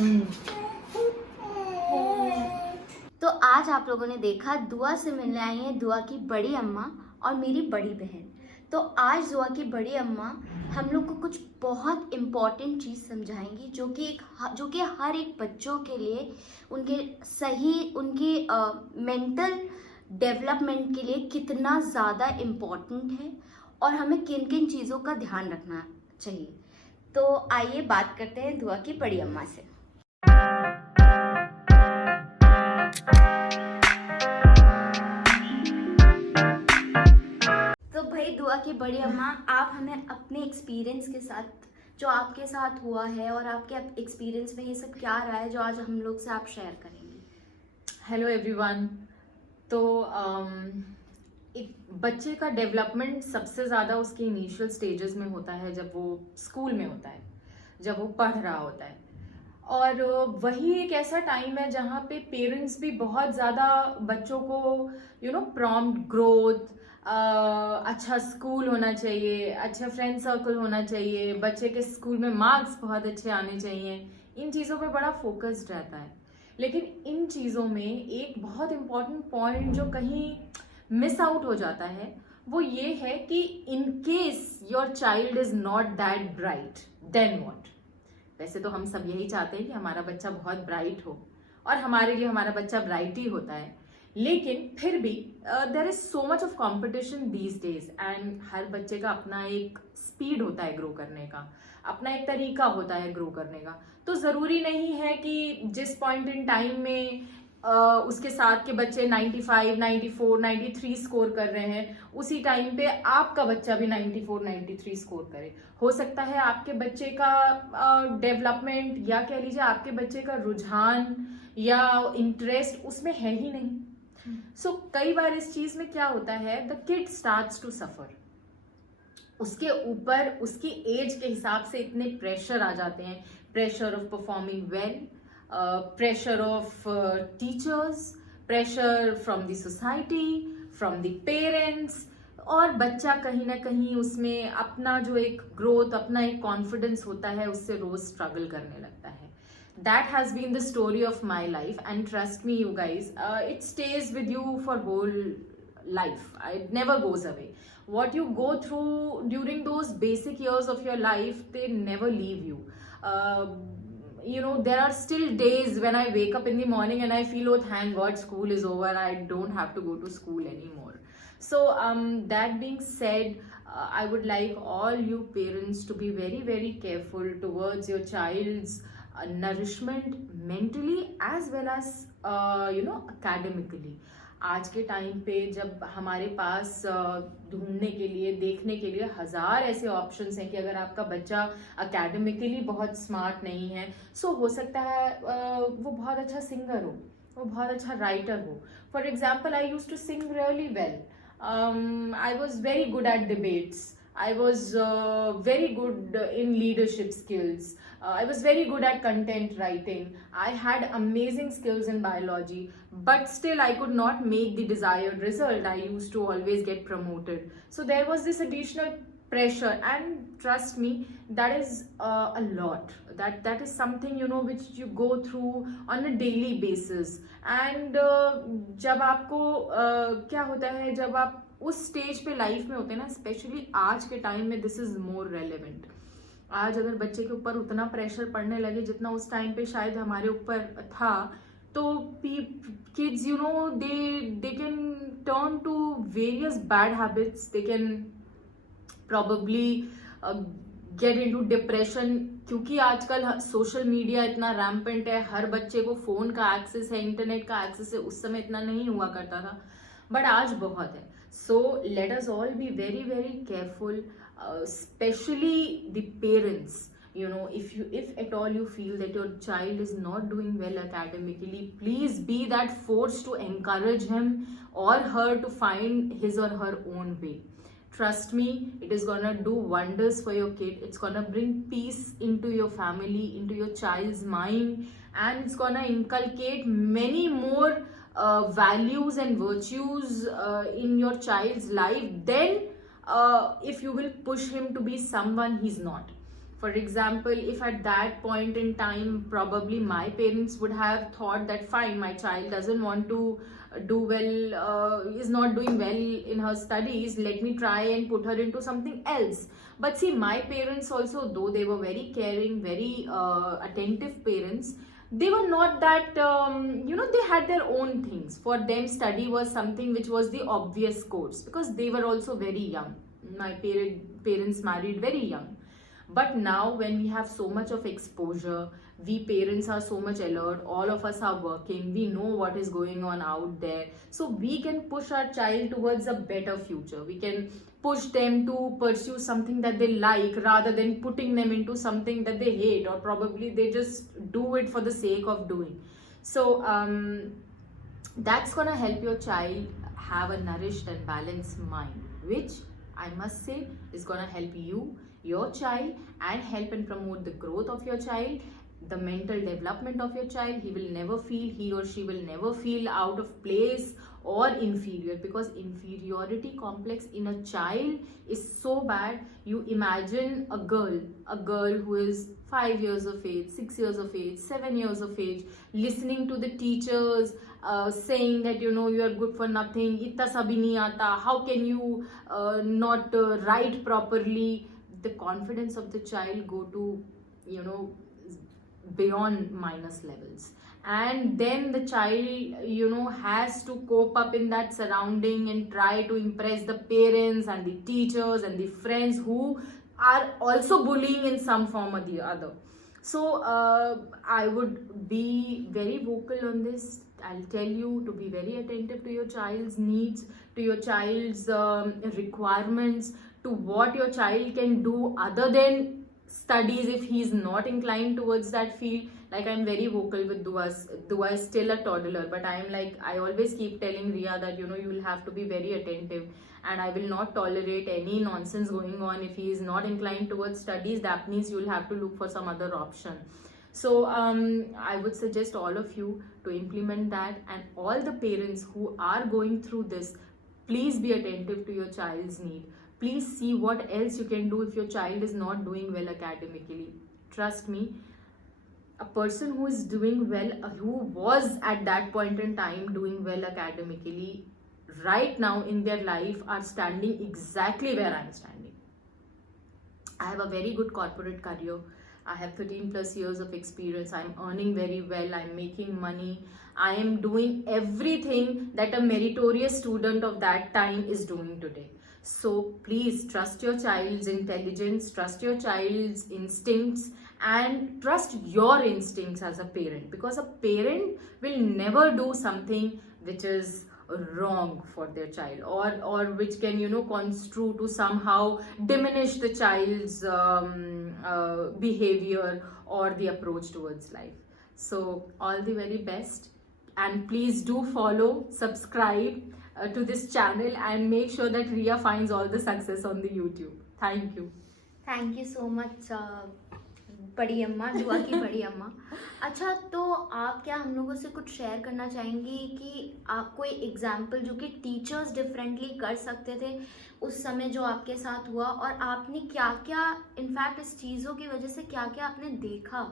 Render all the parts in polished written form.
तो आज आप लोगों ने देखा दुआ से मिलने आई है दुआ की बड़ी अम्मा और मेरी बड़ी बहन। तो आज दुआ की बड़ी अम्मा हम लोग को कुछ बहुत इम्पॉर्टेंट चीज़ समझाएंगी जो कि हर एक बच्चों के लिए उनके मेंटल डेवलपमेंट के लिए कितना ज़्यादा इम्पॉर्टेंट है और हमें किन किन चीज़ों का ध्यान रखना चाहिए। तो आइए बात करते हैं दुआ की बड़ी अम्मा से। तो भाई दुआ की बड़ी अम्मा, आप हमें अपने एक्सपीरियंस के साथ जो आपके साथ हुआ है और आपके एक्सपीरियंस में ये सब क्या रहा है जो आज हम लोग से आप शेयर करेंगे। Hello everyone. तो एक बच्चे का डेवलपमेंट सबसे ज़्यादा उसके इनिशियल स्टेजेस में होता है, जब वो स्कूल में होता है, जब वो पढ़ रहा होता है। और वही एक ऐसा टाइम है जहाँ पे पेरेंट्स भी बहुत ज़्यादा बच्चों को प्रॉम्प्ट ग्रोथ, अच्छा स्कूल होना चाहिए, अच्छा फ्रेंड सर्कल होना चाहिए, बच्चे के स्कूल में मार्क्स बहुत अच्छे आने चाहिए, इन चीज़ों पे बड़ा फोकस्ड रहता है। लेकिन इन चीज़ों में एक बहुत इम्पॉर्टेंट पॉइंट जो कहीं मिस आउट हो जाता है वो ये है कि in case your child is not that bright, then what. वैसे तो हम सब यही चाहते हैं कि हमारा बच्चा बहुत ब्राइट हो और हमारे लिए हमारा बच्चा ब्राइट ही होता है, लेकिन फिर भी there is so much of competition these days and हर बच्चे का अपना एक स्पीड होता है ग्रो करने का, अपना एक तरीका होता है ग्रो करने का। तो ज़रूरी नहीं है कि जिस पॉइंट इन टाइम में उसके साथ के बच्चे 95, 94, 93 स्कोर कर रहे हैं, उसी टाइम पे आपका बच्चा भी 94, 93 स्कोर करे। हो सकता है आपके बच्चे का डेवलपमेंट या कह लीजिए आपके बच्चे का रुझान या इंटरेस्ट उसमें है ही नहीं। सो कई बार इस चीज में क्या होता है, the kid starts to suffer. उसके ऊपर उसकी एज के हिसाब से इतने प्रेशर आ जाते हैं, pressure of performing well, pressure of teachers, pressure from the society, from the parents, और बच्चा कहीं ना कहीं उसमें अपना जो एक ग्रोथ, अपना एक कॉन्फिडेंस होता है, उससे रोज स्ट्रगल करने लगता है। That has been the story of my life and trust me you guys, it stays with you for whole life. It never goes away. What you go through during those basic years of your life, they never leave you. There are still days when I wake up in the morning and I feel, oh thank God school is over, I don't have to go to school anymore. So that being said, I would like all you parents to be very very careful towards your child's nourishment mentally as well as academically. आज के time पे जब हमारे पास ढूंढने के लिए, देखने के लिए हजार ऐसे ऑप्शंस हैं कि अगर आपका बच्चा एकेडमिकली बहुत स्मार्ट नहीं है, सो हो सकता है वो बहुत अच्छा सिंगर हो, वो बहुत अच्छा राइटर हो। For example, I use to sing really well, I was very good at debates, I was very good in leadership skills. I was very good at content writing. I had amazing skills in biology, but still I could not make the desired result. I used to always get promoted. So there was this additional pressure, and trust me, that is a lot. That is something which you go through on a daily basis. And जब आपको क्या होता है, जब आप उस stage पे life में होते हैं ना, स्पेशली आज के टाइम में दिस इज मोर रेलेवेंट। आज अगर बच्चे के ऊपर उतना प्रेशर पड़ने लगे जितना उस टाइम पे शायद हमारे ऊपर था, तो kids they can turn to various bad habits, they can probably get into depression, क्योंकि आजकल सोशल मीडिया इतना रैम्पेंट है, हर बच्चे को फोन का एक्सेस है, इंटरनेट का एक्सेस है। उस समय इतना नहीं हुआ करता था, बट आज बहुत है। So let us all be very very careful, especially the parents. If at all you feel that your child is not doing well academically, please be that force to encourage him or her to find his or her own way. Trust me, it is gonna do wonders for your kid. It's gonna bring peace into your family, into your child's mind, and it's gonna inculcate many more values and virtues in your child's life, then if you will push him to be someone he's not. For example, if at that point in time probably my parents would have thought that fine, my child doesn't want to do well, is not doing well in her studies, let me try and put her into something else. But see, my parents also, though they were very caring, very attentive parents, they were not that, they had their own things. For them, study was something which was the obvious course, because they were also very young. My parents married very young. But now when we have so much of exposure, we parents are so much alert, all of us are working, we know what is going on out there, so we can push our child towards a better future. We can push them to pursue something that they like, rather than putting them into something that they hate, or probably they just do it for the sake of doing. So that's gonna help your child have a nourished and balanced mind, which I must say is gonna help you, your child, and help and promote the growth of your child, the mental development of your child. He or she will never feel out of place or inferior, because inferiority complex in a child is so bad. You imagine a girl who is 5 years of age, 6 years of age, 7 years of age, listening to the teachers saying that you are good for nothing, itna sa bhi nahi aata, how can you not write properly. The confidence of the child go to beyond minus levels, and then the child has to cope up in that surrounding and try to impress the parents and the teachers and the friends who are also bullying in some form or the other. So I would be very vocal on this. I'll tell you to be very attentive to your child's needs, to your child's requirements, to what your child can do other than studies if he's not inclined towards that field. Like, I'm very vocal with Dua is still a toddler, but I always keep telling Ria that you will have to be very attentive, and I will not tolerate any nonsense going on. If he is not inclined towards studies, that means you'll have to look for some other option. So I would suggest all of you to implement that, and all the parents who are going through this, please be attentive to your child's need. Please see what else you can do if your child is not doing well academically. Trust me, a person who is doing well, who was at that point in time doing well academically, right now in their life are standing exactly where I am standing. I have a very good corporate career. I have 13 plus years of experience. I'm earning very well. I'm making money. I am doing everything that a meritorious student of that time is doing today. So please trust your child's intelligence, trust your child's instincts, and trust your instincts as a parent, because a parent will never do something which is wrong for their child, or which can construe to somehow diminish the child's behavior or the approach towards life. So all the very best, and please do follow, subscribe to this channel, and make sure that Ria finds all the success on the YouTube. Thank you. Thank you so much बड़ी अम्मा, दुआ की बड़ी अम्मा. अच्छा, तो आप क्या हम लोगों से कुछ शेयर करना चाहेंगी कि आप कोई एग्जाम्पल जो कि टीचर्स डिफरेंटली कर सकते थे उस समय जो आपके साथ हुआ, और आपने क्या क्या इनफैक्ट इस चीज़ों की वजह से क्या क्या आपने देखा?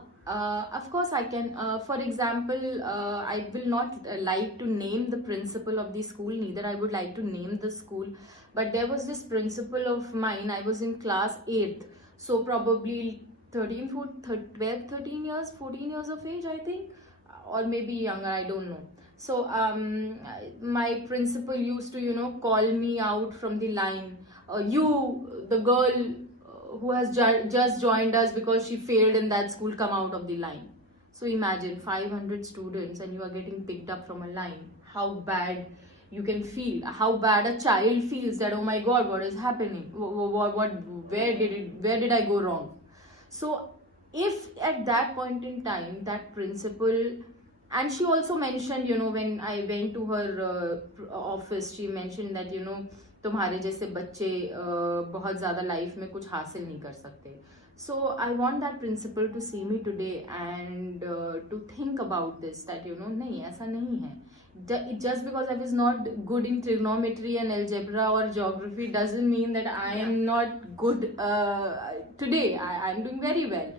Of course I can. For example, I will not like to name the principal of the school, neither I would like to name the school, but there was this principal of mine. I was in class 8th, so probably 13 years, 14 years of age, I think, or maybe younger, I don't know. So my principal used to call me out from the line, you, the girl who has just joined us because she failed in that school, come out of the line. So imagine 500 students and you are getting picked up from a line. How bad you can feel, how bad a child feels that, oh my god, what is happening, where did I go wrong? So if at that point in time that principal, and she also mentioned, when I went to her office, she mentioned that तुम्हारे जैसे बच्चे बहुत ज़्यादा life में कुछ हासिल नहीं कर सकते. So I want that principal to see me today and to think about this, that नहीं, ऐसा नहीं है. Just because I was not good in trigonometry and algebra or geography doesn't mean that I am not good today. I'm doing very well.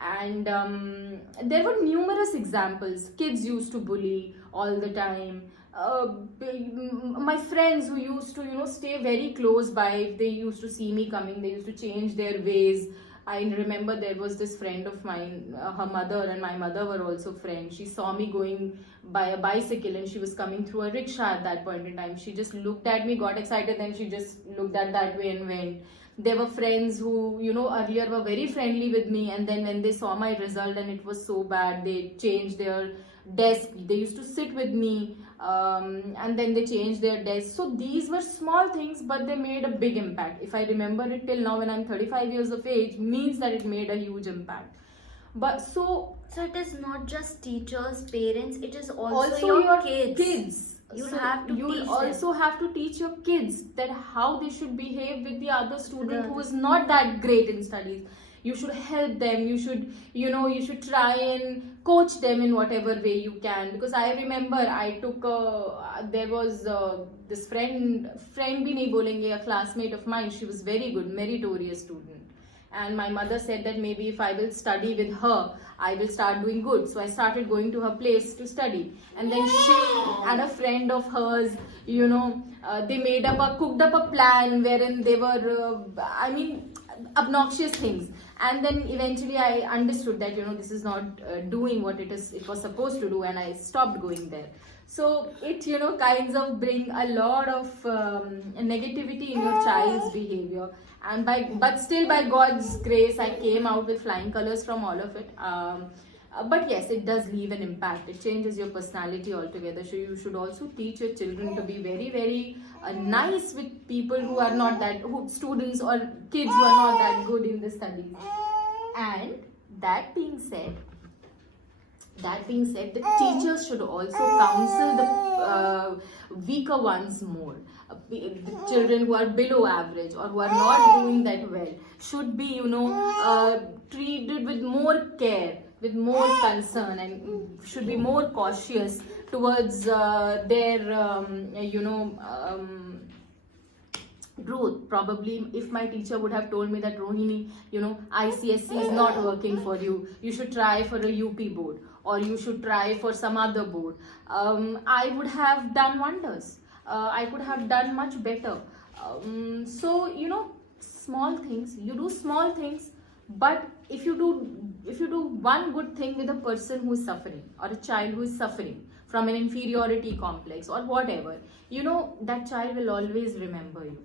And there were numerous examples. Kids used to bully all the time. My friends who used to, stay very close by, if they used to see me coming, they used to change their ways. I remember there was this friend of mine, her mother and my mother were also friends. She saw me going by a bicycle and she was coming through a rickshaw at that point in time. She just looked at me, got excited, then she just looked at that way and went. There were friends who, earlier were very friendly with me, and then when they saw my result and it was so bad, they changed their desk. They used to sit with me, and then they changed their desk. So these were small things, but they made a big impact. If I remember it till now, when I'm 35 years of age, means that it made a huge impact. But so it is not just teachers, parents, it is also, also your your kids. You'll have to you'll teach also them. have to teach your kids that how they should behave with the other student who is not that great in studies. You should help them. You should, you should try and coach them in whatever way you can. Because I remember I took there was this friend bhi nahi bolenge, a classmate of mine. She was very good, meritorious student. And my mother said that maybe if I will study with her, I will start doing good. So I started going to her place to study. And then she and a friend of hers, they cooked up a plan wherein they were, obnoxious things. And then eventually I understood that, this is not doing what it was supposed to do, and I stopped going there. So it, kinds of bring a lot of negativity in your child's behavior. And but still by God's grace, I came out with flying colors from all of it. But yes, it does leave an impact. It changes your personality altogether. So you should also teach your children to be very, very nice with people who are not that, students or kids who are not that good in the studies. And that being said, the teachers should also counsel the weaker ones more. The children who are below average or who are not doing that well should be, treated with more care, with more concern, and should be more cautious towards their, growth. Probably if my teacher would have told me that, Rohini, ICSE is not working for you, you should try for a UP board, or you should try for some other board, I would have done wonders. I could have done much better. So small things, you do small things, but if you do one good thing with a person who is suffering, or a child who is suffering from an inferiority complex or whatever, that child will always remember you.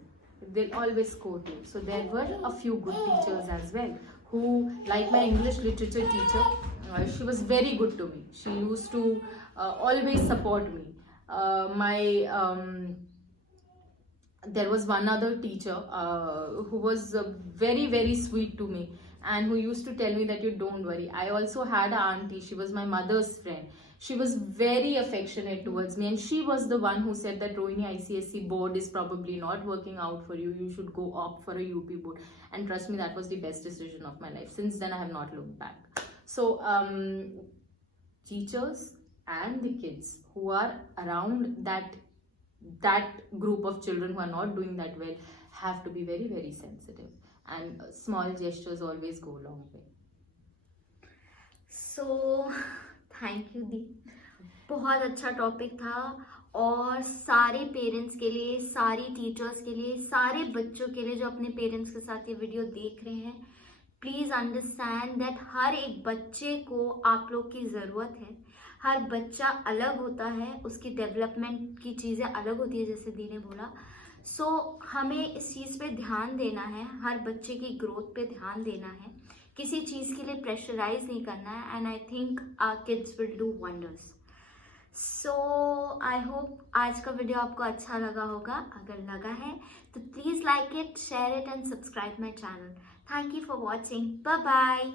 They'll always quote you. So there were a few good teachers as well, who, like my English literature teacher, she was very good to me. She used to always support me. There was one other teacher who was very, very sweet to me, and who used to tell me that you don't worry. I also had an auntie. She was my mother's friend. She was very affectionate towards me, and she was the one who said that, Rohini, ICSE board is probably not working out for you. You should go opt for a UP board. And trust me, that was the best decision of my life. Since then, I have not looked back. So teachers and the kids who are around that group of children who are not doing that well have to be very, very sensitive. And small gestures always go a long way. So thank you दी, बहुत अच्छा topic था, और सारे parents के लिए, सारी teachers के लिए, सारे बच्चों के लिए जो अपने पेरेंट्स के साथ ये वीडियो देख रहे हैं, प्लीज़ अंडरस्टैंड दैट हर एक बच्चे को आप लोग की ज़रूरत है. हर बच्चा अलग होता है, उसकी डेवलपमेंट की चीज़ें अलग होती है, जैसे दी ने बोला. सो हमें इस चीज़ पे ध्यान देना है, हर बच्चे की ग्रोथ पे ध्यान देना है, किसी चीज़ के लिए प्रेशराइज नहीं करना है. And I think our kids will do wonders. So I hope आज का वीडियो आपको अच्छा लगा होगा. अगर लगा है तो please like it, share it and subscribe my channel. Thank you for watching. Bye bye.